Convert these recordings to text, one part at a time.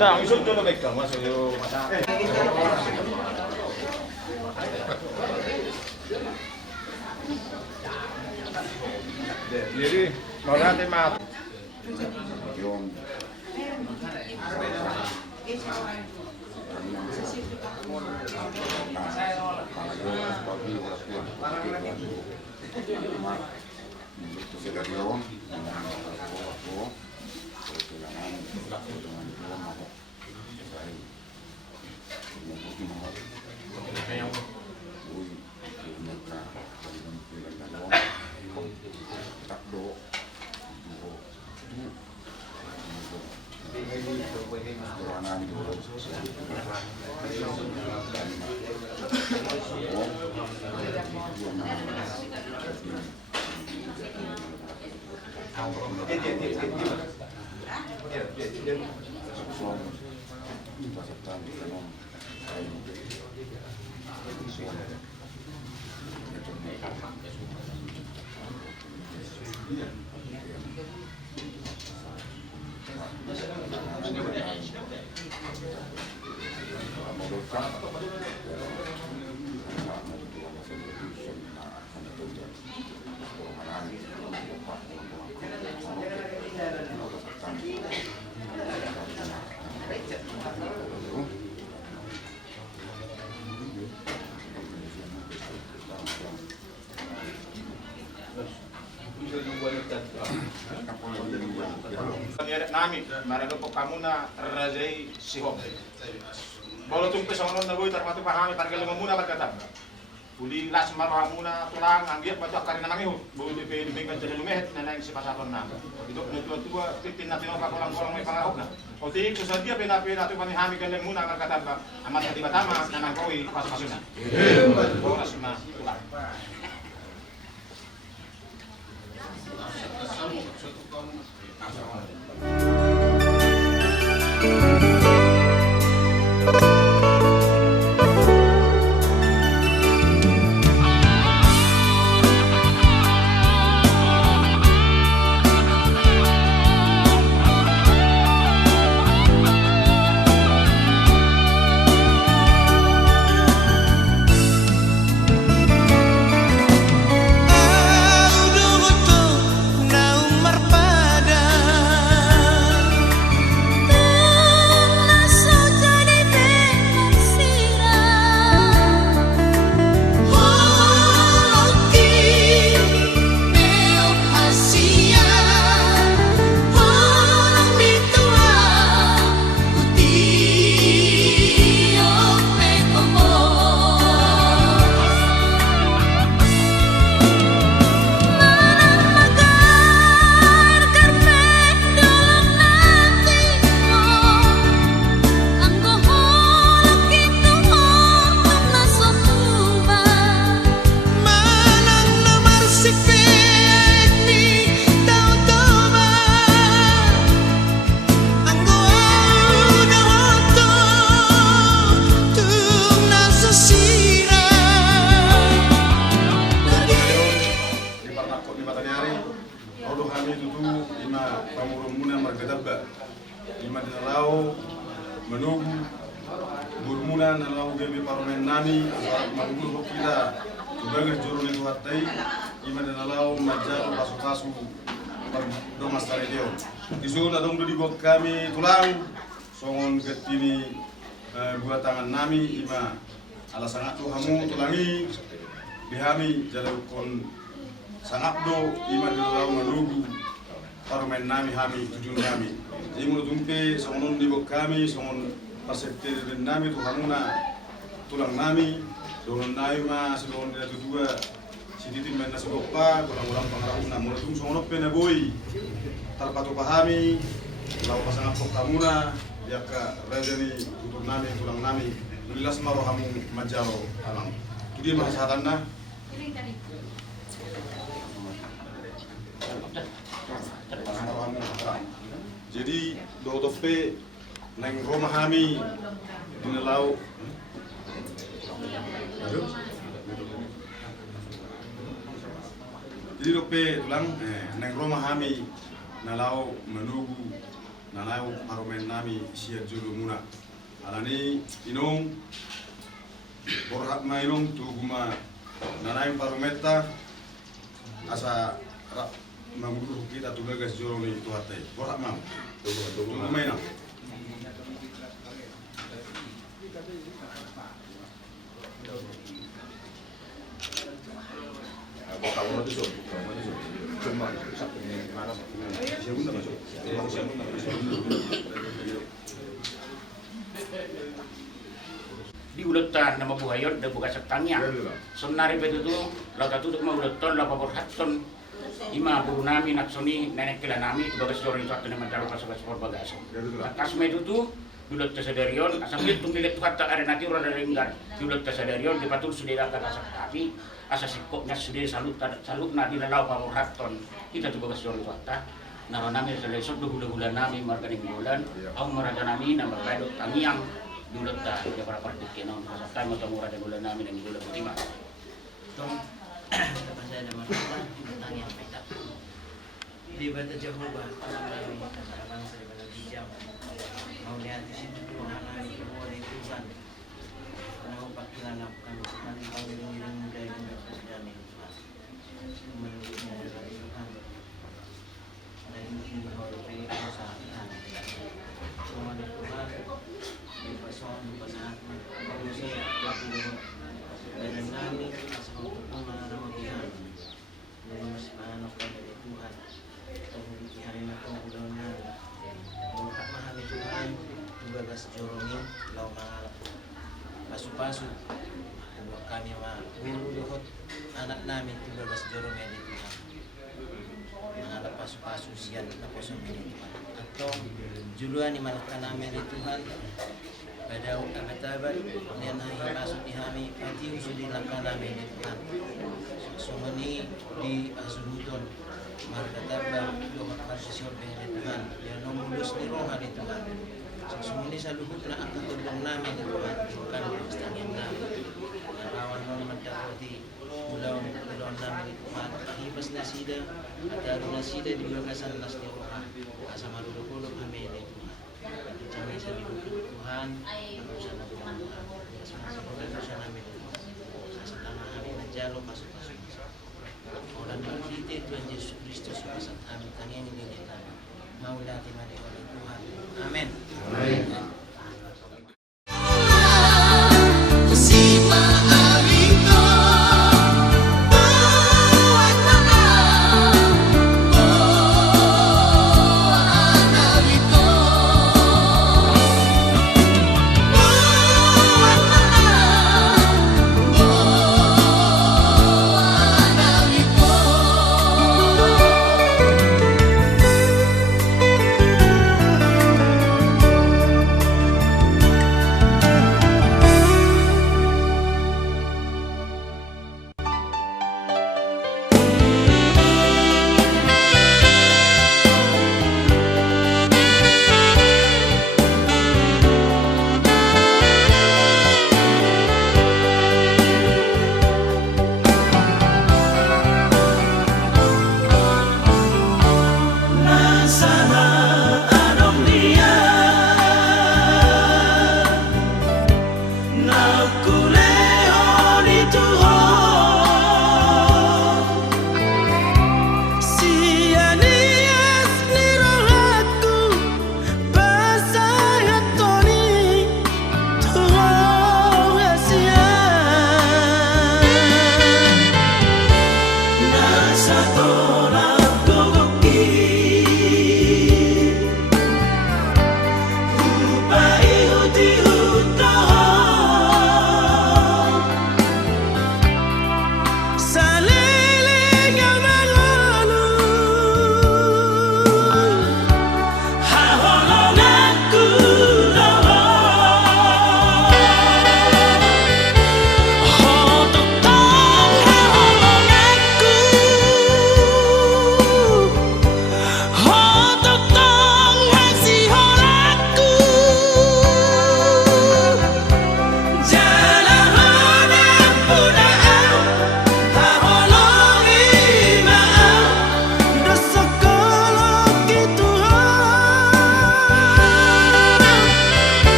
Nah, isut dulu pegang masuk yuk masa. Jadi mau nanti mat. Nami, mereka kamu na razai sihok. Bolo tumpe sama non nagoy tarpatu pahami targa lima muna berkata. Uli las maroha muna tulang anggiat batu akar na mangiho. Bolo di bengkan jadi lumehet na nang si pasaton na. Itu tua titin na tinoka kolang may pangahok na. O tiik susadia pina tu panihami kaleng muna berkata ba. Amat kati batama na nangkoy pas-pasuna. Bolo na tulang. Menunggu burmuna nalau gebe parmen nami manggul kita sebagai juru itu hatai iman nalau majar pasu-pasu do mastare deo isu na dong do di bok kami tulang songon getini buat tangan nami ima ala sangat tu hamu tulangi dihami jalan kon sangat do iman nalau menunggu parmen nami hami tujuan kami. Jadi menurut tumpe songon di bok kami songon pasete den nami tu hamuna tulang nami songon nami ma songon dia tu dua siditin main nasi gopa kurang-kurang pengarahun na menurut tum songon ope na boy tarpatu pahami lau pasang apok kamuna dia ka rajani tutur nami tulang nami ulilas maro hamu majaro alam itu dia mahasatan na jadi do tope nang Roma hami dinalau jadi tope tulang nang Roma hami nalao manugu nalao paromen nami sia julu muna alani inong borhat ma inong tuguma nalai parometa asa mamuru kita tugagas jolo ni tuhatai borhat mam tuguma ina di uletan nama buhayot dan buka setangnya sonari betutu lauta tutup mau uleton lau papor hatton ima buru nami naksoni nenek kila nami bagas jorin suatu nama jalo pasukan sport bagas atas metutu ulet tasadarion asam itu milik tuhan tak ada nanti orang dari enggan ulet tasadarion dipatul sudah dapat asap tapi asa sikoknya sudah salut nadi lau papor hatton kita tuh bagas jorin suatu naro nami selesai dulu nami margani bulan au maraja nami nama kado tangiang dulot ta dia para partik non kasatan mo tamo rada bulan namin ang bulan lima tong kapan saya nama Tuhan tentang yang peta di bata Jehovah kami kata bangsa di bata dijam mau lihat di situ Tuhan kami kemudian Tuhan karena upak kilanap kami nanti kami mengirim muda yang berkesudahan Tuhan menurutnya adalah Tuhan dan ini kalau pengen usaha Tuhan semua di Tuhan di pasangan manusia tapi dan kami asal Tuhan ada bagian dari masih anak dari Tuhan Tuhan yang kau udahnya berkat mahal Tuhan tugas jorongin lau mahal pasu-pasu buat kami mah guru dohot anak namin tugas jorongin di Tuhan mahal pasu-pasu sian na kosong ini Tuhan atau juluan ni malakkan namin di Tuhan pada abad-abad dan hari masuk di kami hati usudi langkah namin di Tuhan sumani di asunuton markatabang dohot marsisyon di Tuhan dan nomulus di roha di Tuhan sumani sa luhut na ang katulong namin di Tuhan bukan pastangin namin narawan nun magdakoti ulaw namin di Tuhan kahibas na sida at lalo na sida di bagasan nas di roha asa marulog-ulog kami di Tuhan kami sa libutan Tuhan ako sa nabilang Tuhan semoga sa namin sa tama kami nagjalo pasok-pasok orang berkita Tuhan Yesus Kristus pasat kami kanyang nililit namin maulati mali oleh Tuhan amin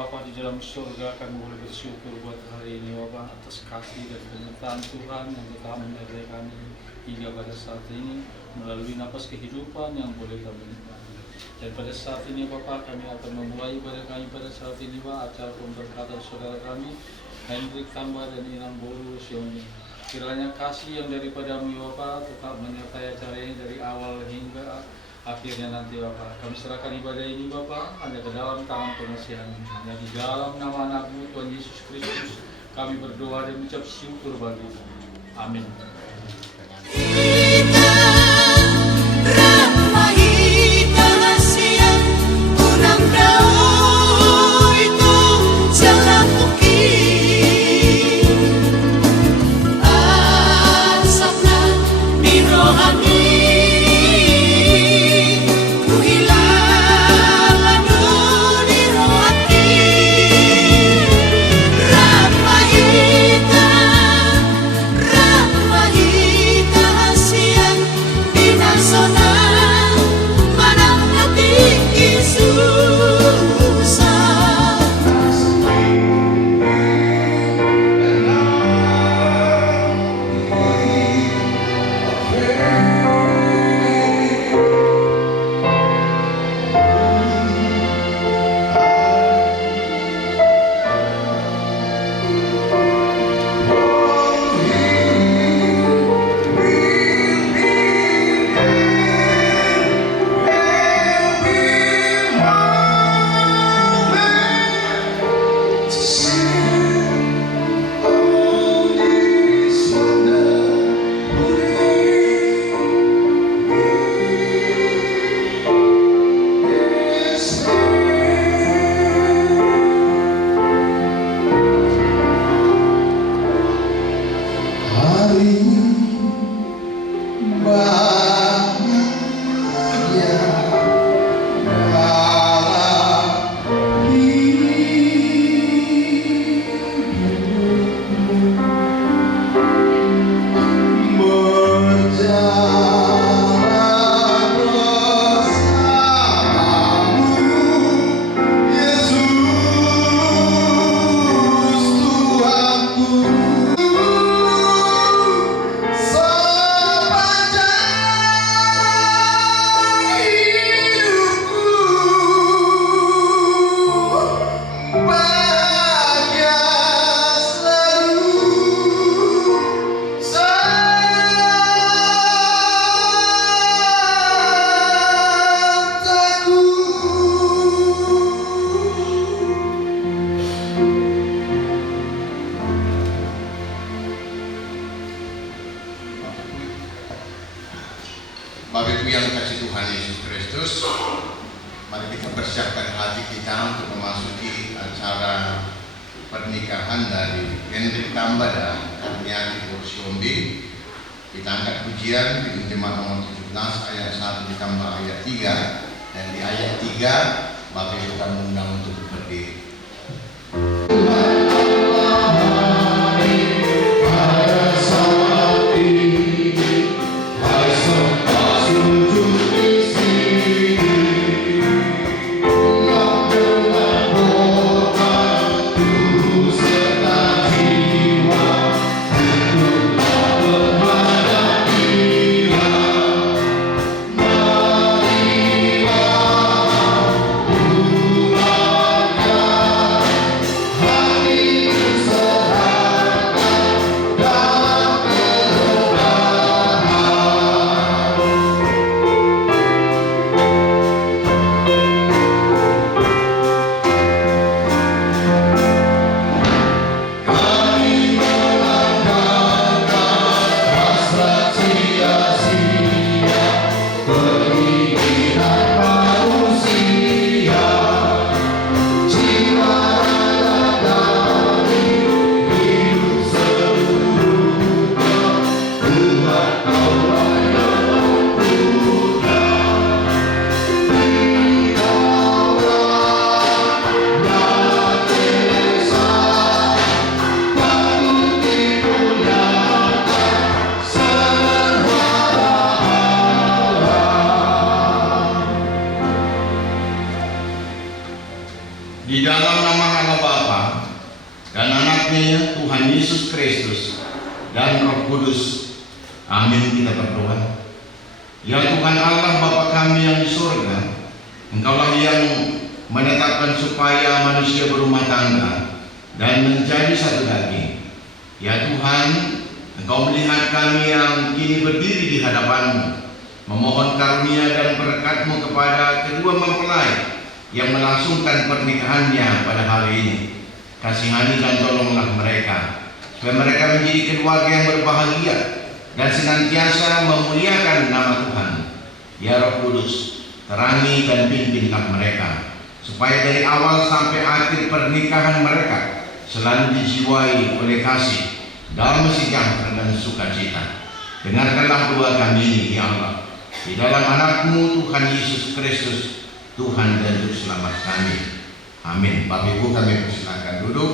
Bapa di dalam surga, kami boleh bersyukur buat hari ini Bapa atas kasih dan penyertaan Tuhan yang telah menyertai kami hingga pada saat ini melalui napas kehidupan yang boleh kami nikmati. Dan pada saat ini Bapa, kami akan memulai pada kami pada saat ini Pak acara pemberkatan saudara kami Hendrik Tambah dan Inang Boru Sioni. Kiranya kasih yang daripadamu Bapa tetap menyertai acara ini dari awal hingga akhirnya nanti Bapak. Kami serahkan ibadah ini Bapak hanya ke dalam tangan pengasihan-Mu. Hanya di dalam nama Anak-Mu Tuhan Yesus Kristus kami berdoa dan mengucap syukur bagi-Mu. Amin. Bapak Ibu yang dikasihi Tuhan Yesus Kristus, mari kita persiapkan hati kita untuk memasuki acara pernikahan dari Hendrik Tambah dan Karniati Borsiombi. Kita angkat pujian di Jemaat nomor 17 ayat 1 ditambah ayat 3, dan di ayat 3 Bapak Ibu akan mengundang untuk berdiri. Marilah, dalam nama Allah Bapa dan anaknya Tuhan Yesus Kristus dan Roh Kudus. Amin. Kita berdoa. Ya Tuhan Allah Bapa kami yang di surga, Engkaulah yang menetapkan supaya manusia berumah tangga dan menjadi satu daging. Ya Tuhan, Engkau melihat kami yang kini berdiri di hadapan-Mu, memohon karunia dan berkat-Mu kepada kedua mempelai yang melangsungkan pernikahannya pada hari ini. Kasihani dan tolonglah mereka, supaya mereka menjadi keluarga yang berbahagia dan senantiasa memuliakan nama Tuhan. Ya Roh Kudus, terangi dan pimpinlah mereka, supaya dari awal sampai akhir pernikahan mereka selalu dijiwai oleh kasih, damai sejahtera dan sukacita. Dengarkanlah doa kami ini, ya Allah, di dalam anak-Mu Tuhan Yesus Kristus, Tuhan dan Juru Selamat kami. Amin. Bapak Ibu, kami persilakan duduk.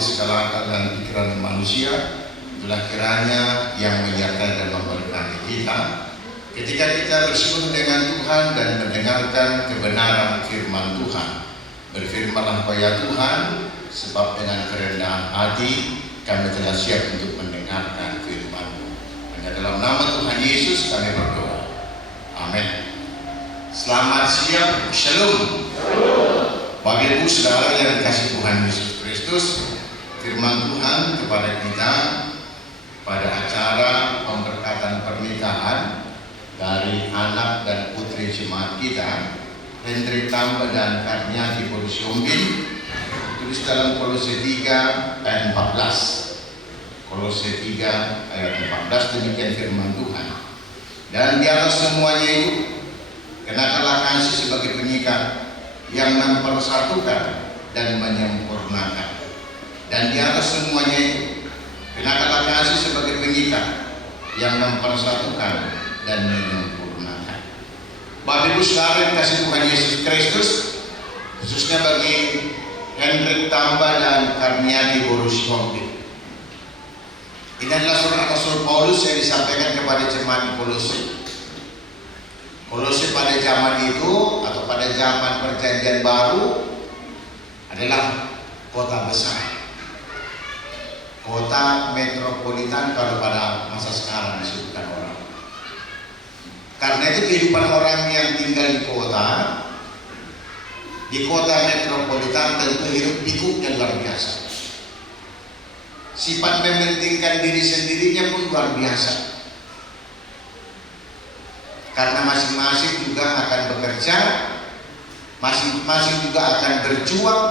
Segala akal dan pikiran manusia, itulah kiranya yang menyertai dan memberkati kita ketika kita bersekutu dengan Tuhan dan mendengarkan kebenaran firman Tuhan. Berfirmanlah ya Tuhan, sebab dengan kerendahan hati kami telah siap untuk mendengarkan firman-Mu. Hanya dalam nama Tuhan Yesus kami berdoa. Amin. Selamat siang, Shalom. Bapak Ibu Saudara yang dikasihi Tuhan Yesus Kristus, firman Tuhan kepada kita pada acara pemberkatan pernikahan dari anak dan putri jemaat kita, Hendrik Tamba dan Karniati Borusiombin, tulis dalam Kolose 3 ayat 14. Kolose 3 ayat 14, demikian firman Tuhan. Dan di atas semuanya itu, kenakanlah kasih sebagai pengikat yang mempersatukan dan menyempurnakan. Dan di atas semuanya itu, kenakanlah kasih sebagai pengikat yang mempersatukan dan menyempurnakan. Bapak Ibu Saudara yang kasih Tuhan Yesus Kristus, khususnya bagi Hendrik Tamba dan Karniati Borusiombin, ini adalah surat Rasul Paulus yang disampaikan kepada jemaat di Kolose. Kolose pada zaman itu atau pada zaman Perjanjian Baru adalah kota besar, kota metropolitan kalau pada masa sekarang disebutkan orang. Karena itu kehidupan orang yang tinggal di kota metropolitan tentu hidup pikuk dan luar biasa. sifat mementingkan diri sendirinya pun luar biasa. Karena masing-masing juga akan bekerja, masing-masing juga akan berjuang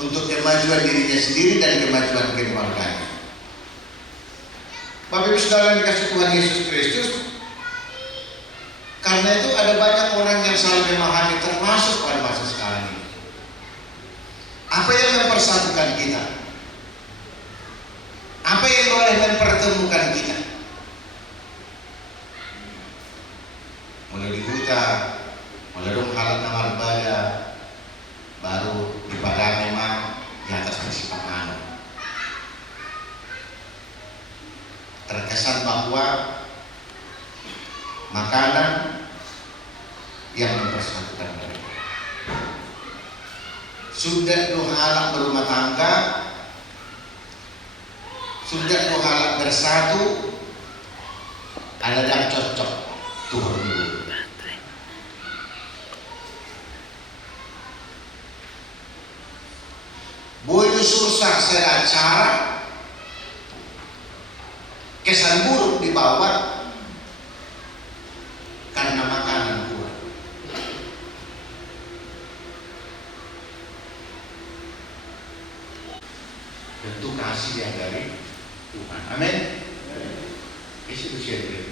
untuk kemajuan dirinya sendiri dan kemajuan keluarganya. Bapak Ibu Saudara yang dikasih Tuhan Yesus Kristus, karena itu ada banyak orang yang saling memahami, termasuk pada masa sekarang ini. Apa yang mempersatukan kita? Apa yang boleh mempertemukan kita? Mulai di huta, mulai dong halat namar baya, baru di badan memang di atas persimpangan. Terkesan bahwa makanan yang mempersatukan mereka. Sudah halak berumah tangga, sudah halak bersatu, ada yang cocok Tuhan dulu. Boyo susah secara kesan buruk dibawa karena makanan kurang. Tentu kasih yang dari Tuhan. Amin. Itu siapa?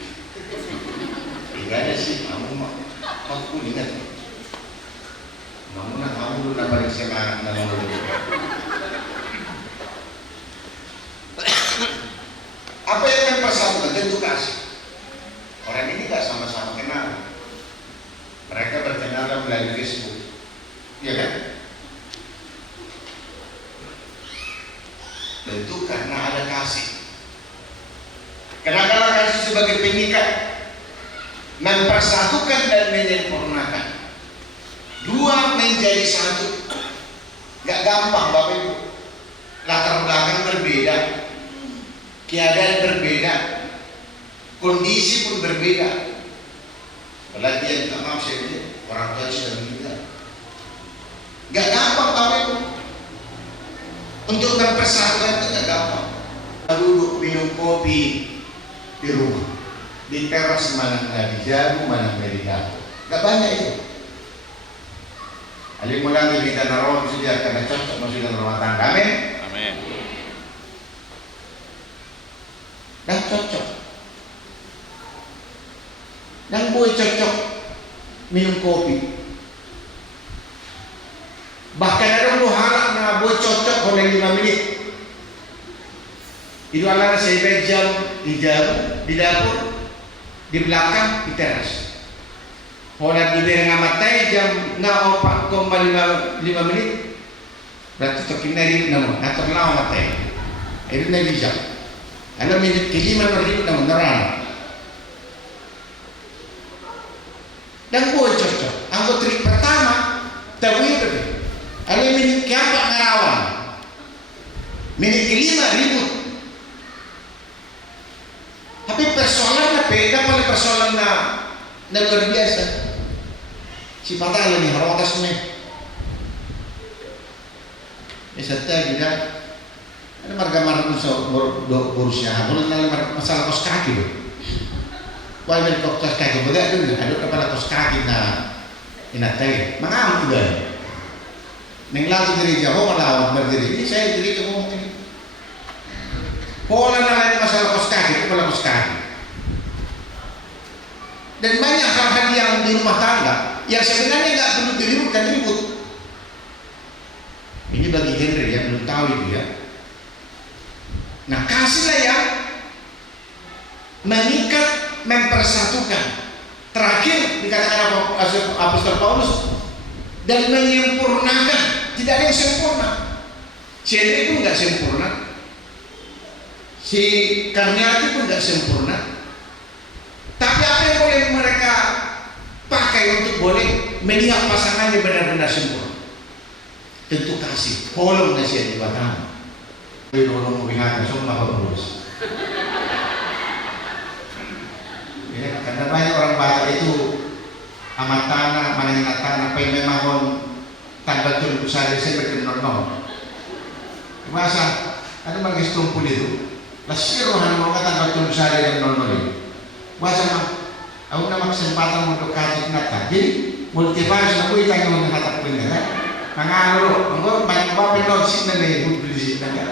Tidak ada sih, kamu mau kuningan. Kamu dulu nambah semangat dalam hidup. Apa yang mempersatukan? Tentu kasih. Orang ini gak sama-sama kenal. Mereka berkenalan melalui Facebook, ya kan? Tentu karena ada kasih. Kenapa kasih sebagai pengikat, mempersatukan dan menyempurnakan. Dua menjadi satu. Gak gampang Bapak Ibu. Latar belakang berbeda, keadaan berbeda, kondisi pun berbeda. Pelatihan maaf saya orang tua sudah meninggal. Gak gampang Bapak Ibu. Untuk mempersatukan itu gak gampang. Duduk minum kopi di rumah, di teras mana di jago, mana di dapur. Gak banyak itu. Alim mulai kita naruh sudah karena cocok masuk dalam rumah tangga. Amin. Amin. Dan cocok. Dan boy cocok minum kopi. Bahkan ada lu harap na boy cocok oleh 5 menit. Itu adalah saya jam di jauh, di dapur, di belakang, di teras. Holat di bereng amatai jam 4,5 menit. Berarti tokin nari namun atur lao amatai. Itu nari jam. Ada minit ke-5 nari namun nerang. Dan boy cocok. Anggo trik pertama, tahu itu. Ada minit ke-4 ngarawan. Minit ke-5 ribut. Tapi persoalan beda pada persoalan na luar biasa. Sifatnya lebih harotas nih. Misalnya kita ada marga-marga berusaha, boleh nanya masalah kos kaki loh. Wajib kos kaki, betul dulu. Ada kepala kos kaki inatai, mengam juga. Nenglaku diri jauh malah berdiri. Ini saya diri ngomong ini. Pola nanya masalah kos kaki, kepala kos kaki. Dan banyak hal-hal yang di rumah tangga yang sebenarnya nggak perlu diribut. Ini bagi Henry yang belum tahu itu ya. Nah kasihlah yang mengikat, mempersatukan. Terakhir dikatakan Apostol Paulus dan menyempurnakan. Tidak ada yang sempurna. Si Henry pun nggak sempurna. Si Karniati pun nggak sempurna. Tapi apa yang boleh mereka pakai untuk boleh melihat pasangannya benar-benar sempurna? Tentu kasih. Kolom nasihat di batang. Kolom melihat semua bagus. Ya, karena banyak orang Batak itu amat tanah, mana tanah, apa yang memang tanggal 7 saya berkenal. Masa Ano man gusto mong pulido? Lasiro na mga katang katulog sa rin ng nonoli. Wasa na, ako na magsempatan mo ito kahit nata. Jadi, multiverse na po itang yung nahatak po nila. Nangaro, ang may mapapinood na may publicity na ka.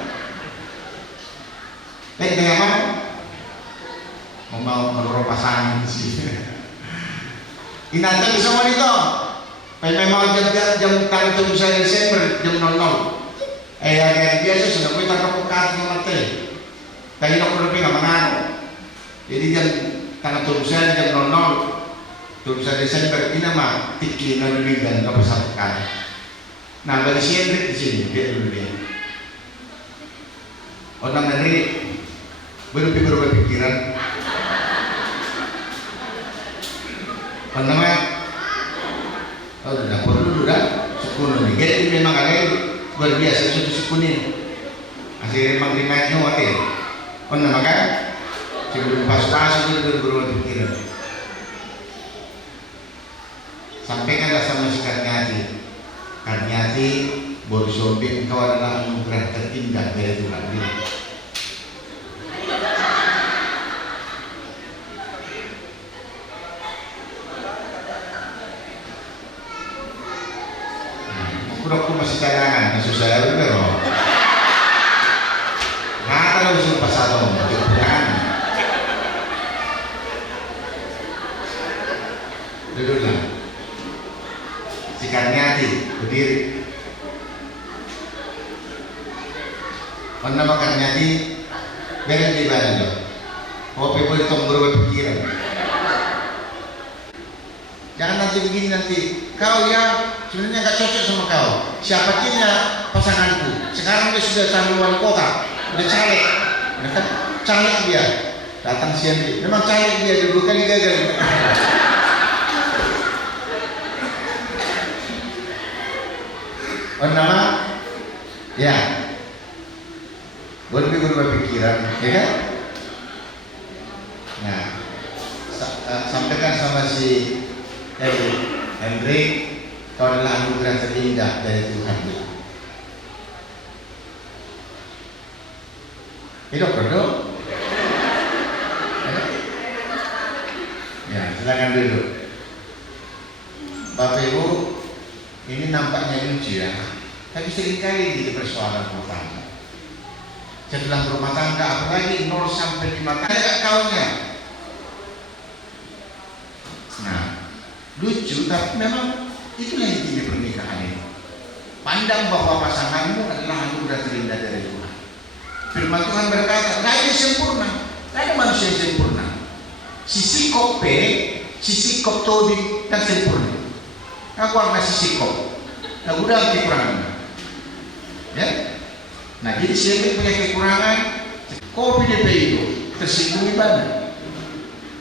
Like, kaya man, magro pasangan siya. Inatang isa mo nito. May mga jam tanto sa December, jam 00. Eh, agad biasa sudah ko itang kapukat ng mati. Kaya na ko rin nga mga ano. Jadi jam tanto sa jam 00. Tulog sa December, inama, tiki na lumigan kapasapukan. Nah, bagi December di sini, dia lumigan. Orang nanti berubah pikiran. Apa namanya? Oh, sudah perlu dah sepuluh nih. Jadi memang ada luar biasa suku ini. Akhirnya memang dimainnya waktu. Oh, namanya sebelum pas itu berubah pikiran. Sampaikanlah sama si Karniati. Karniati Boris Sombing, kau adalah anugerah terindah dari Tuhan. Aku masih cadangan, susah ya pero. Nah, kalau usul pasado, jangan. Duduk lah. Si Karniati berdiri. Nama Karniati beres di mana lo? Kopi boleh tong berubah pikiran. Jangan nanti begini nanti. Kau ya sebenarnya nggak cocok sama kau. Siapa kira pasanganku? Sekarang dia sudah calon wali kota, udah caleg, kan caleg dia. Datang siang, memang caleg dia 2 kali gagal. Oh nama, ya, boleh berubah pikiran, ya kan? Nah, sampaikan sama si Henry, kau adalah anugerah terindah dari Tuhan. Hidup berdua. Ya, silakan duduk. Bapak Ibu, ini nampaknya lucu ya, tapi seringkali di persoalan rumah tangga. Setelah rumah tangga, apalagi 0 sampai 5 tahun, ada kaunya. Nah, lucu, tapi memang itulah inti pernikahan ini. Pandang bahwa pasanganmu adalah anugerah terindah dari Tuhan. Firman Tuhan berkata, tidak ada sempurna, tidak ada manusia yang sempurna. Sisi kope, sisi kop todi dan sempurna. Aku warna sisi kop, nah udah kekurangan. Ya, nah jadi siapa punya kekurangan? Kopi DP itu tersinggung ibadah.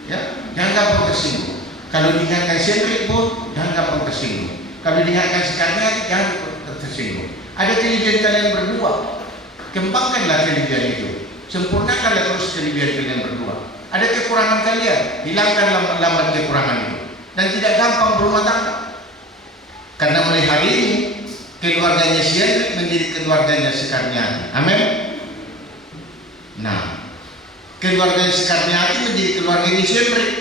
Ya, jangan gampang tersinggung. Kalau diingatkan sendiri pun jangan gampang tersinggung. Kalau diingatkan sekarang jangan tersinggung. Ada kelebihan kalian berdua, kembangkanlah kelebihan itu. Sempurnakanlah terus kelebihan kalian berdua. Ada kekurangan kalian, hilangkan lambat kekurangan itu. Dan tidak gampang berumah tangga. Karena mulai hari ini keluarganya si Hendrik menjadi keluarganya si Karniati. Amin. Nah, keluarganya si Karniati menjadi keluarganya si Hendrik.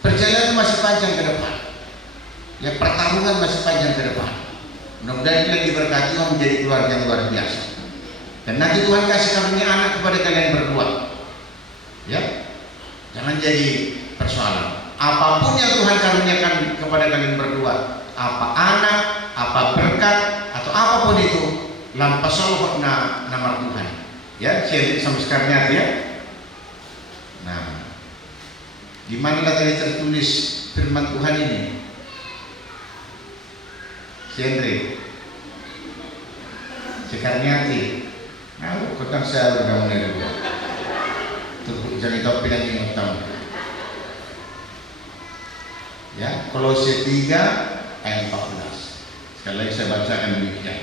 Perjalanan masih panjang ke depan. Ya, pertarungan masih panjang ke depan. Mudah-mudahan kita diberkati menjadi keluarga yang luar biasa. Dan nanti Tuhan kasih karunia anak kepada kalian berdua. Ya, jangan jadi persoalan. Apapun yang Tuhan karuniakan kepada kalian berdua, apa anak, apa berkat, atau apapun itu, lampasau nama Tuhan. Ya, share sama sekarang ya. Nah, di mana tadi tertulis firman Tuhan ini? Sendiri, sekarang nah, kotang saya bergabung dari dua. Untuk jadi topik yang ingin tahu. Ya, Kolose 3 ayat 14. Sekali lagi saya bacakan demikian.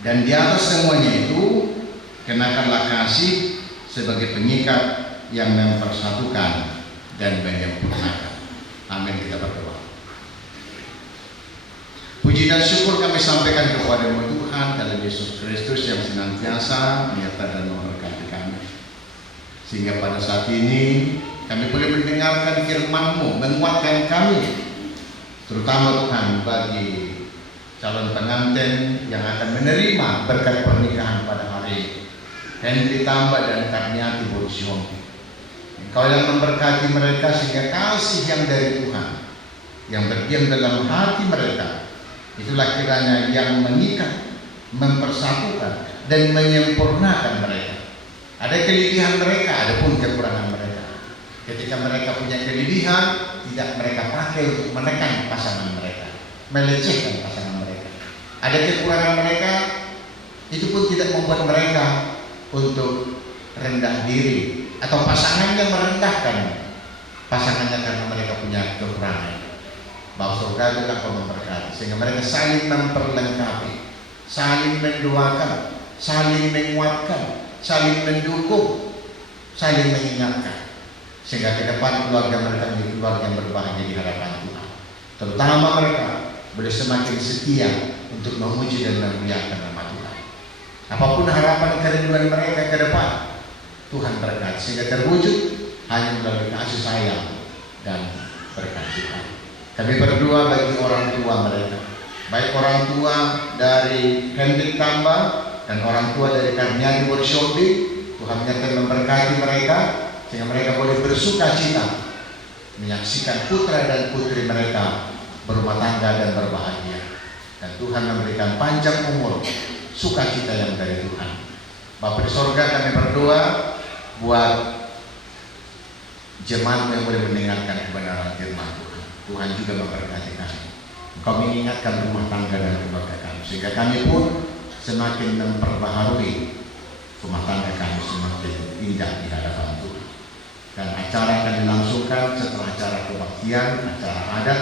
Dan di atas semuanya itu kenakanlah kasih sebagai pengikat yang mempersatukan dan menyempurnakan. Amin, kita berdoa. Puji dan syukur kami sampaikan kepada-Mu Tuhan. Tuhan dalam Yesus Kristus yang senantiasa menyertai dan memberkati kami. Sehingga pada saat ini kami boleh mendengarkan firman-Mu, menguatkan kami. Terutama Tuhan bagi calon pengantin yang akan menerima berkat pernikahan pada hari ini. Henry Tamba dan Karniati Borsion. Engkau yang memberkati mereka sehingga kasih yang dari Tuhan yang berdiam dalam hati mereka, itulah kiranya yang mengikat, mempersatukan dan menyempurnakan mereka. Ada kelebihan mereka, ada pun kekurangan mereka. Ketika mereka punya kelebihan, tidak mereka pakai untuk menekan pasangan mereka, melecehkan pasangan mereka. Ada kekurangan mereka, itu pun tidak membuat mereka untuk rendah diri atau pasangannya merendahkan pasangannya karena mereka punya kekurangan. Bahwa surga itu akan memberkati sehingga mereka saling memperlengkapi, saling mendoakan, saling menguatkan, saling mendukung, saling mengingatkan, sehingga ke depan keluarga mereka menjadi keluarga yang berbahagia di hadapan Tuhan. Terutama mereka boleh semakin setia untuk memuji dan memuliakan nama Tuhan. Apapun harapan kerinduan mereka ke depan, Tuhan berkati sehingga terwujud hanya melalui kasih sayang dan berkat Tuhan. Kami berdoa bagi orang tua mereka, baik orang tua dari Hendrik Tamba dan orang tua dari Karniati Borshombi. Tuhan menyertai memberkati mereka sehingga mereka boleh bersuka cita menyaksikan putra dan putri mereka berumah tangga dan berbahagia. Dan Tuhan memberikan panjang umur, sukacita yang dari Tuhan. Bapa di sorga, kami berdoa buat jemaat yang boleh mendengarkan kebenaran firman Tuhan. Tuhan juga memberkati kami. Engkau mengingatkan rumah tangga dan keluarga kami sehingga kami pun semakin memperbaharui rumah tangga kami semakin indah di hadapan Tuhan. Dan acara akan dilangsungkan setelah acara kebaktian, acara adat.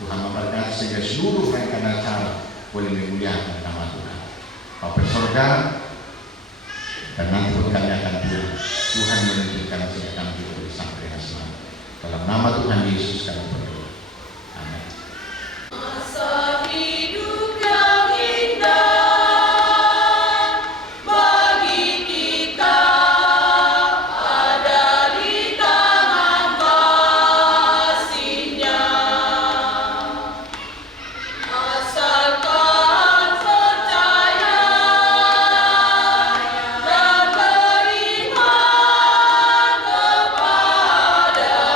Tuhan memberkati sehingga seluruh rangkaian acara boleh memuliakan nama Tuhan. Bapa di sorga, dan nanti pun kami akan pulang. Tuhan menunjukkan sehingga kami boleh sampai selamat. Dalam nama Tuhan Yesus kami berdoa. Amin. Masa hidup yang indah bagi kita ada di tangan kasih-Nya. Asalkan percaya dan beriman kepadanya.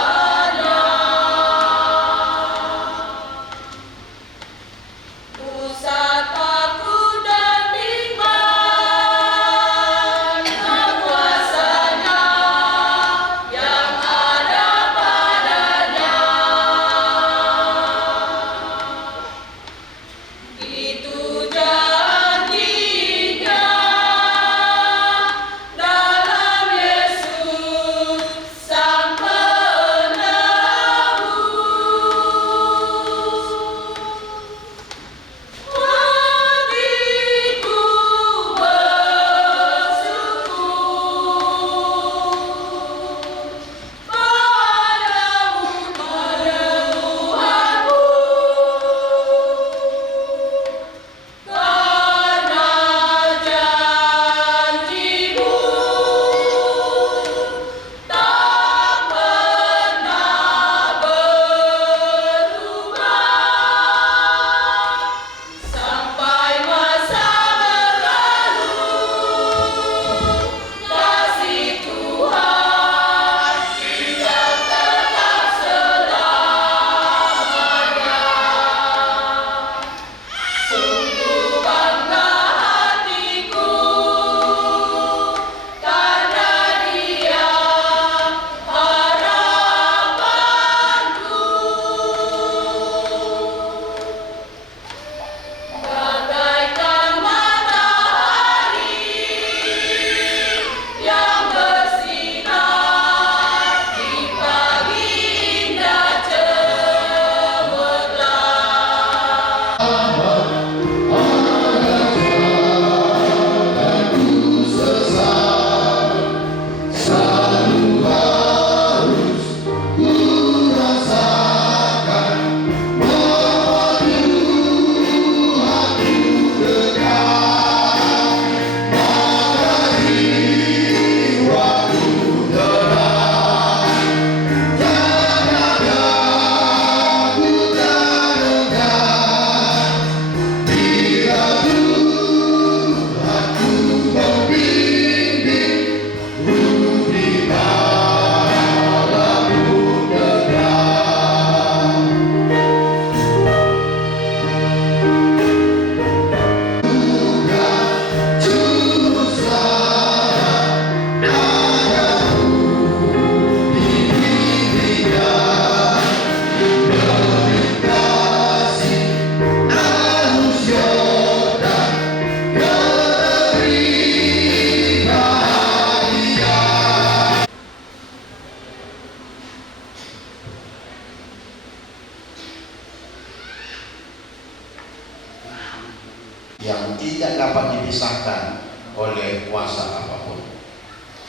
yang tidak dapat dipisahkan oleh kuasa apapun.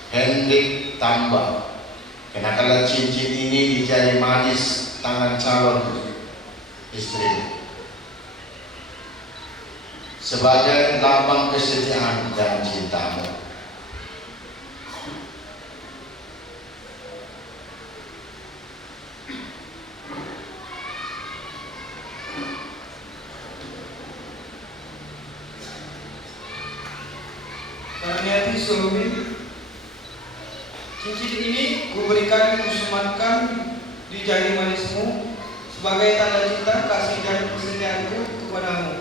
Hendrik Tambah, kenakanlah cincin ini di jari manis tangan calon istri sebagai lambang kesetiaan dan cintamu. Karena suami, cincin ini kuberikan kusematkan di jari manismu sebagai tanda cinta, kasih dan kesetiaanku kepadamu.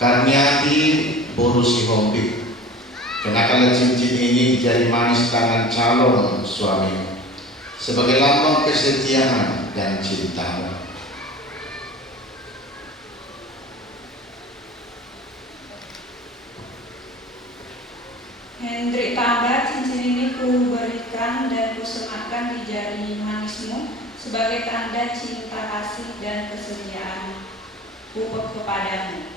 Karniati Borusi Hompik, kenakanlah cincin ini di jari manis tangan calon suami sebagai lambang kesetiaan dan cintamu. Hendrik Tambah, cincin ini kuberikan dan kusematkan di jari manismu sebagai tanda cinta kasih dan kesetiaanku kepadamu.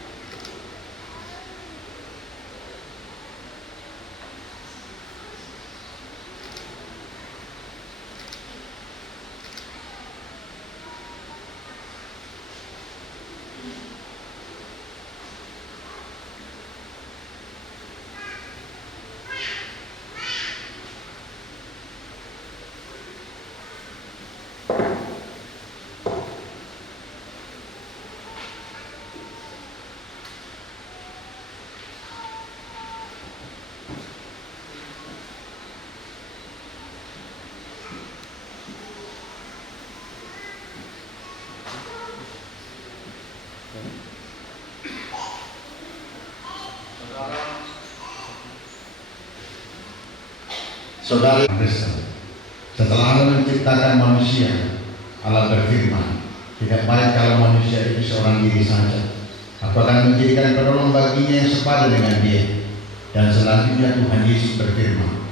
Saudara Kristen, setelah Allah menciptakan manusia, Allah berfirman, tidak baik kalau manusia itu seorang diri saja. Aku akan menjadikan penolong baginya yang sepadan dengan dia. Dan selanjutnya Tuhan Yesus berfirman,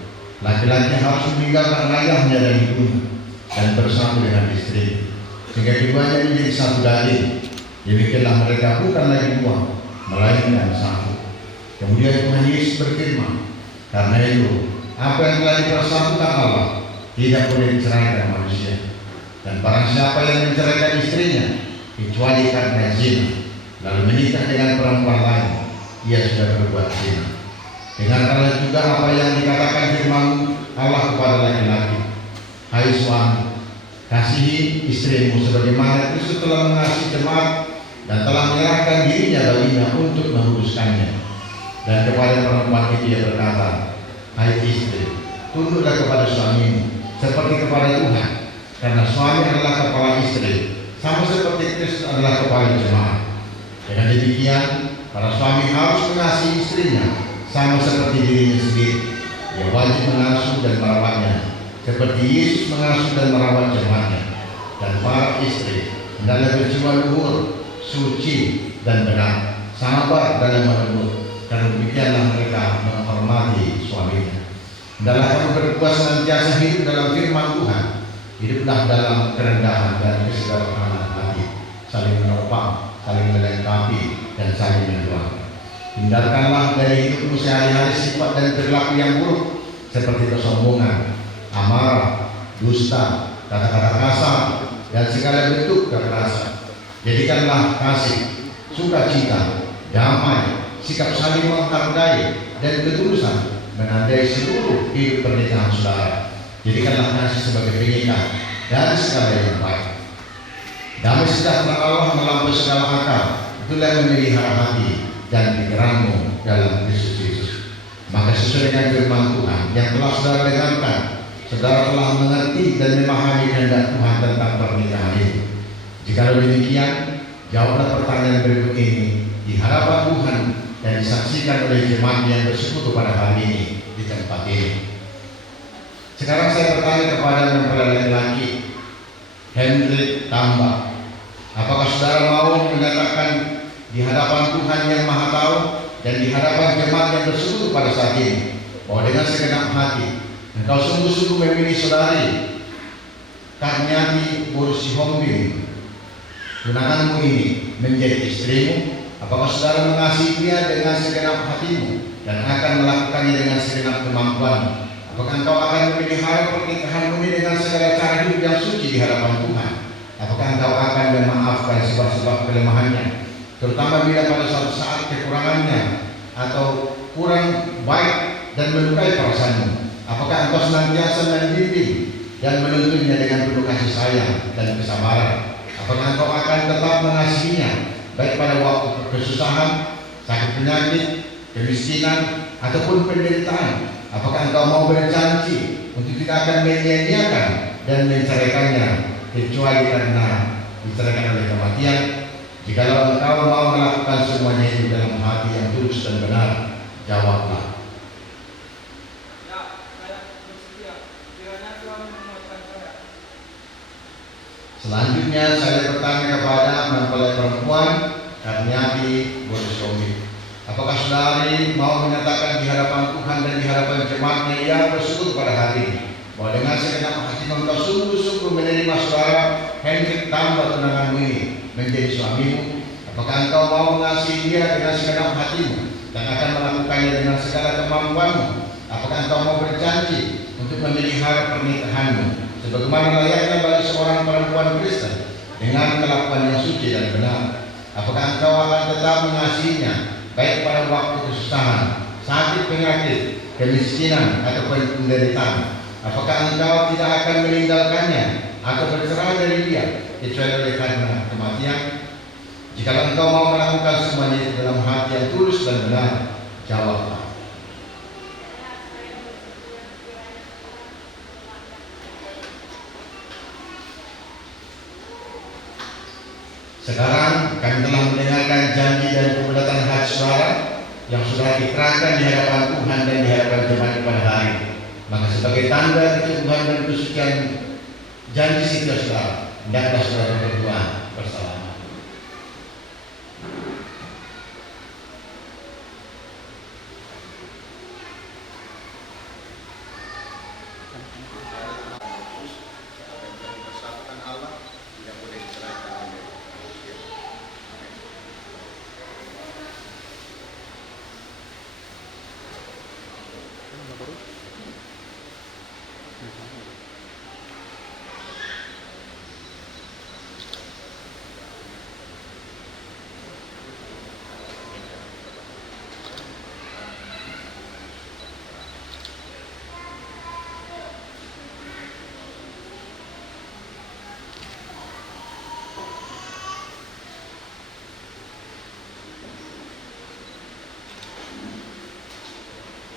laki-laki harus meninggalkan ayahnya dan ibunya dan bersatu dengan istri, sehingga keduanya menjadi satu daging. Demikianlah mereka bukan lagi dua, melainkan satu. Kemudian Tuhan Yesus berfirman, karena itu apa yang telah dipersatukan Allah tidak boleh diceraikan manusia. Dan barang siapa yang menceraikan istrinya kecuali karena zina, lalu menikah dengan perempuan lain, ia sudah berbuat zina. Dengarkanlah juga apa yang dikatakan firman Allah kepada laki-laki, hai suami, kasihi istrimu sebagaimana Kristus telah mengasihi jemaat dan telah menyerahkan dirinya baginya untuk menguduskannya. Dan kepada perempuan itu ia berkata, hai istri, tunduklah kepada suamimu seperti kepada Tuhan, karena suami adalah kepala istri, sama seperti Kristus adalah kepala jemaat. Dengan demikian, para suami harus mengasihi istrinya sama seperti dirinya sendiri. Ia wajib mengasuh dan merawatnya seperti Yesus mengasuh dan merawat jemaatnya. Dan para istri hendaklah berjiwa luhur, suci dan benar, sabar dalam melembut, karena demikianlah mereka menghormati suaminya. Hendaklah kamu berbuat senantiasa hidup dalam firman Tuhan. Hiduplah dalam kerendahan dan kesederhanaan hati, saling menopang, saling melengkapi, dan saling mendoakan. Hindarkanlah dari hidupmu sehari-hari sifat dan perilaku yang buruk seperti kesombongan, amarah, dusta, kata-kata kasar, dan segala bentuk kekerasan. Jadikanlah kasih, sukacita, damai, sikap saling menghargai, dan ketulusan menandai seluruh hidup pernikahan saudara. Jadikanlah kasih sebagai pengikat dan segala yang baik. Damai sejahtera Allah melampaui segala akal, itulah yang memelihara hati dan pikiranmu dalam Kristus Yesus. Maka sesuai dengan firman Tuhan yang telah saudara dengarkan, saudara telah mengerti dan memahami kehendak Tuhan tentang pernikahan ini. Jika demikian, jawablah pertanyaan berikut ini di hadapan Tuhan dan disaksikan oleh jemaat yang bersekutu pada hari ini di tempat ini. Sekarang saya bertanya kepada mempelai laki-laki Hendrik Tambah, apakah saudara mau menyatakan di hadapan Tuhan yang Maha Tahu dan di hadapan jemaat yang bersekutu pada saat ini, bahwa dengan segenap hati engkau sungguh-sungguh memilih saudari Karniati Borsihombing, tunanganmu ini, menjadi istrimu. Apakah saudara mengasihi dia dengan segenap hatimu dan akan melakukannya dengan segenap kemampuanmu? Apakah engkau akan memelihara pernikahanmu ini dengan segala cara hidup yang suci di hadapan Tuhan? Apakah engkau akan memaafkan sebab-sebab kelemahannya, terutama bila pada suatu saat kekurangannya atau kurang baik dan melukai perasaanmu? Apakah engkau senantiasa membimbing dan menuntunnya dengan penuh kasih sayang dan kesabaran? Apakah engkau akan tetap mengasihinya baik pada waktu kesusahan, sakit penyakit, kemiskinan, ataupun penderitaan? Apakah engkau mau berjanji untuk tidak akan menyia-nyiakan dan menceraikannya kecuali karena diceraikan oleh kematian? Jikalau engkau mau melakukan semuanya itu dalam hati yang tulus dan benar, jawablah. Selanjutnya saya bertanya kepada mempelai perempuan Karniati Borsihombing, apakah saudari mau menyatakan di hadapan Tuhan dan di hadapan jemaatnya yang bersekutu pada hari ini, bahwa dengan segenap hati engkau sungguh-sungguh menerima saudara Hendrik Tamba tunanganmu ini menjadi suamimu? Apakah engkau mau mengasihi dia dengan segenap hatimu dan akan melakukannya dengan segala kemampuanmu? Apakah engkau mau berjanji untuk memelihara pernikahanmu sebagaimana layaknya bagi seorang perempuan Kristen dengan kelakuan yang suci dan benar? Apakah engkau akan tetap mengasihinya baik pada waktu kesusahan, sakit penyakit, kemiskinan, atau penderitaan? Apakah engkau tidak akan meninggalkannya atau bercerai dari dia kecuali oleh karena kematian? Jika engkau mau melakukan semuanya itu dalam hati yang tulus dan benar, jawablah. Sekarang kami telah mendengarkan janji dan kebenaran hati saudara yang sudah dikerahkan di hadapan Tuhan dan di hadapan jemaat pada hari ini. Maka sebagai tanda keteguhan dan kesucian janji setia saudara, hendaklah saudara berdua bersalaman.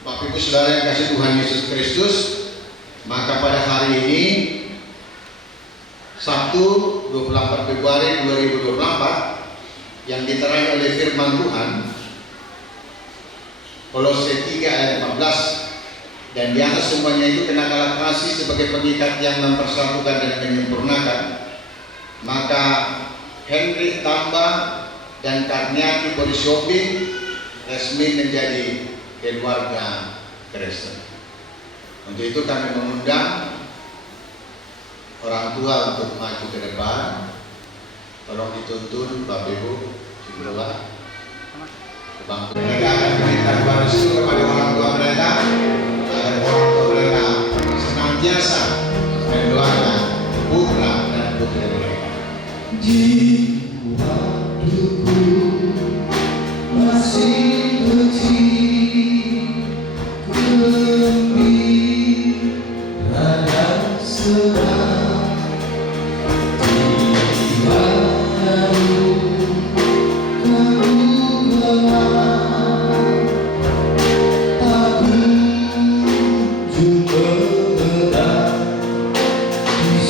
Bapak Ibu Saudara yang kasih Tuhan Yesus Kristus, maka pada hari ini Sabtu 24 Februari 2024 yang diterangi oleh firman Tuhan Kolose 3 ayat 14, dan di atas semuanya itu kenakalah kasih sebagai pengikat yang mempersatukan dan menyempurnakan. Maka Hendrik Tamba dan Karniati Borsihombing resmi menjadi keluarga Kristen. Untuk itu kami mengundang orang tua untuk maju ke depan. Tolong dituntun Bapak Ibu Jumlah ke bangku. Mereka akan meminta doa restu kepada orang tua mereka agar orang tua mereka senantiasa mendoakan putra dan putri mereka. Jiwa hidupku masih kecil. Di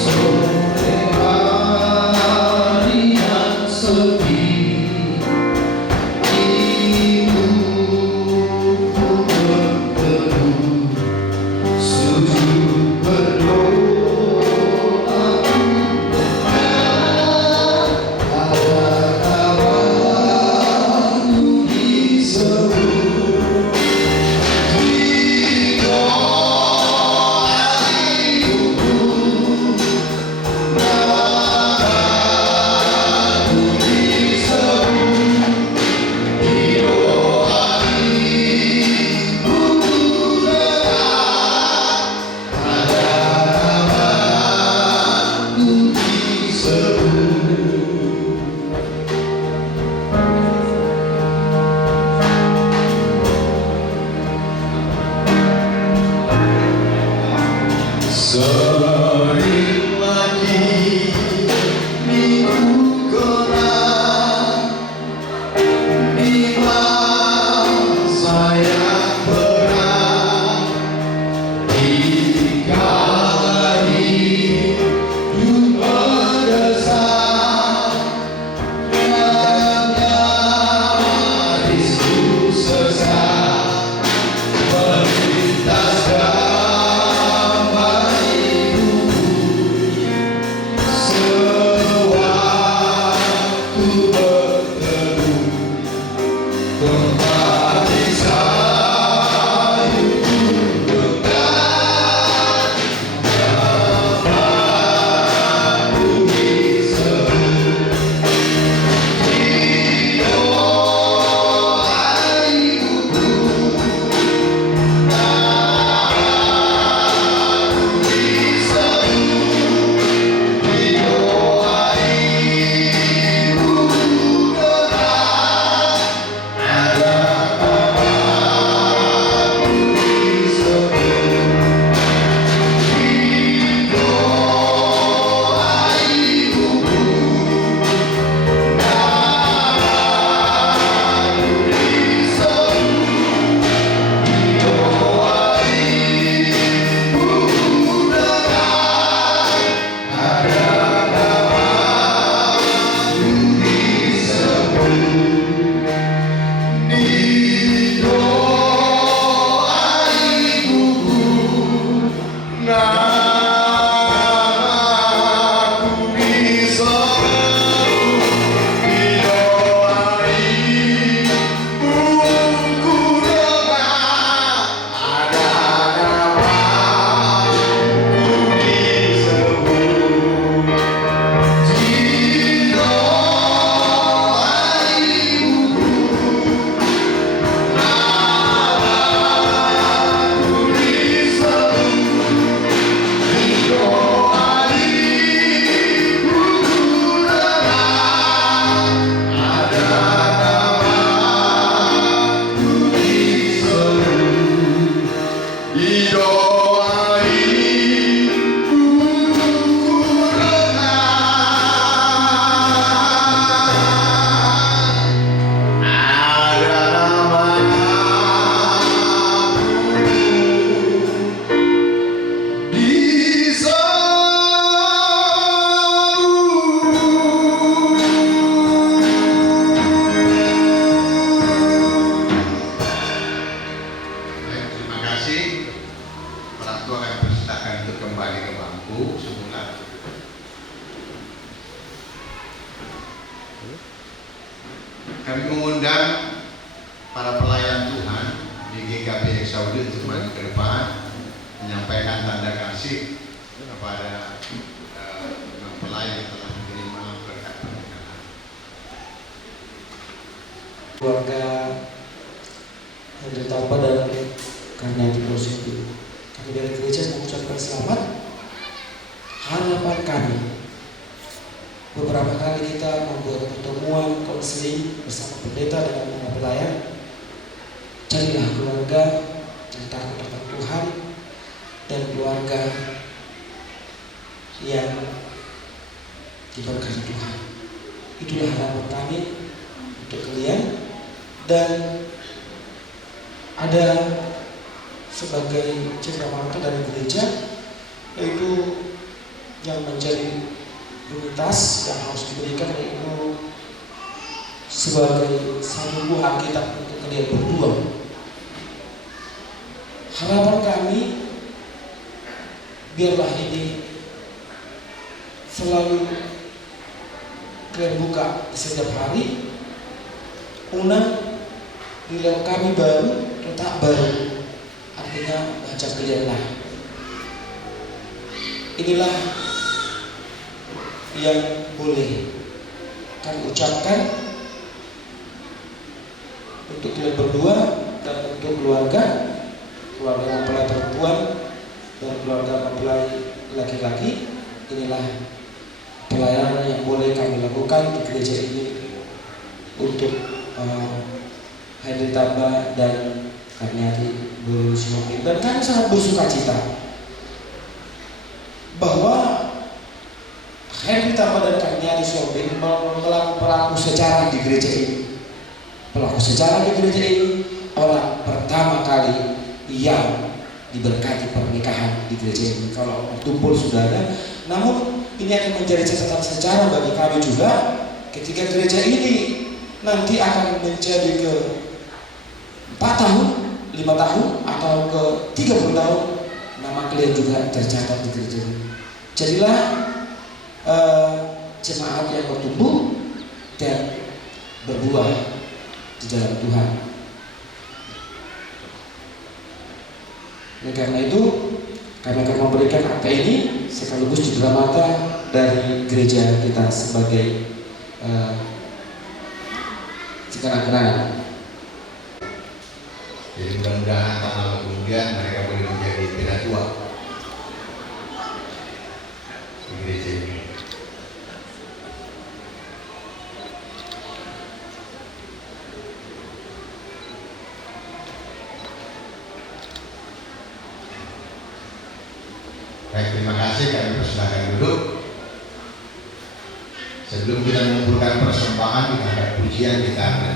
kami mengundang para pelayan Tuhan di GKP Saudi untuk maju ke depan menyampaikan tanda kasih kepada mempelai yang telah menerima berkat pernikahan. Keluarga yang ditambah dan karena positif. Kami dari gereja mengucapkan selamat. Harapan kami, beberapa kali kita membuat pertemuan konseling bersama pendeta dengan para pelayan. Carilah keluarga yang takut akan Tuhan dan keluarga yang diberkati Tuhan. Itulah harapan kami untuk kalian. Dan ada sebagai cendrawasih dari gereja, yaitu yang menjadi prioritas yang harus diberikan, yaitu sebagai satu buah Alkitab untuk kalian berdua. Harapan kami, biarlah ini selalu kalian buka di setiap hari. Bila kami baru, tetap baru. Artinya baca kalianlah. Inilah yang boleh kami ucapkan untuk kalian berdua dan untuk keluarga mempelai perempuan dan keluarga mempelai laki-laki. Inilah pelayanan yang boleh kami lakukan di gereja ini untuk Henry Tamba dan Karniati Berusimokin. Dan kami sangat bersuka cita bahwa Henry Tamba dan Karniati Berusimokin melakukan pelaku sejarah di gereja ini. Pelaku sejarah di gereja ini orang pertama kali yang diberkati pernikahan di gereja ini. Kalau tumpul sudah ada, namun ini akan menjadi catatan sejarah bagi kami juga ketika gereja ini nanti akan menjadi ke 4 tahun, 5 tahun, atau ke 30 tahun, nama kalian juga tercatat di gereja ini. Jadilah jemaat yang bertumbuh dan berbuah di dalam Tuhan. Karena itu kami akan memberikan akta ini sekaligus cindera mata dari gereja kita sebagai kenang-kenangan. Jadi mudah-mudahan tak lama kemudian mereka boleh menjadi penatua di gereja ini. Baik, terima kasih. Kami persilakan duduk. Sebelum kita mengumpulkan persembahan, kita ada pujian, kita akan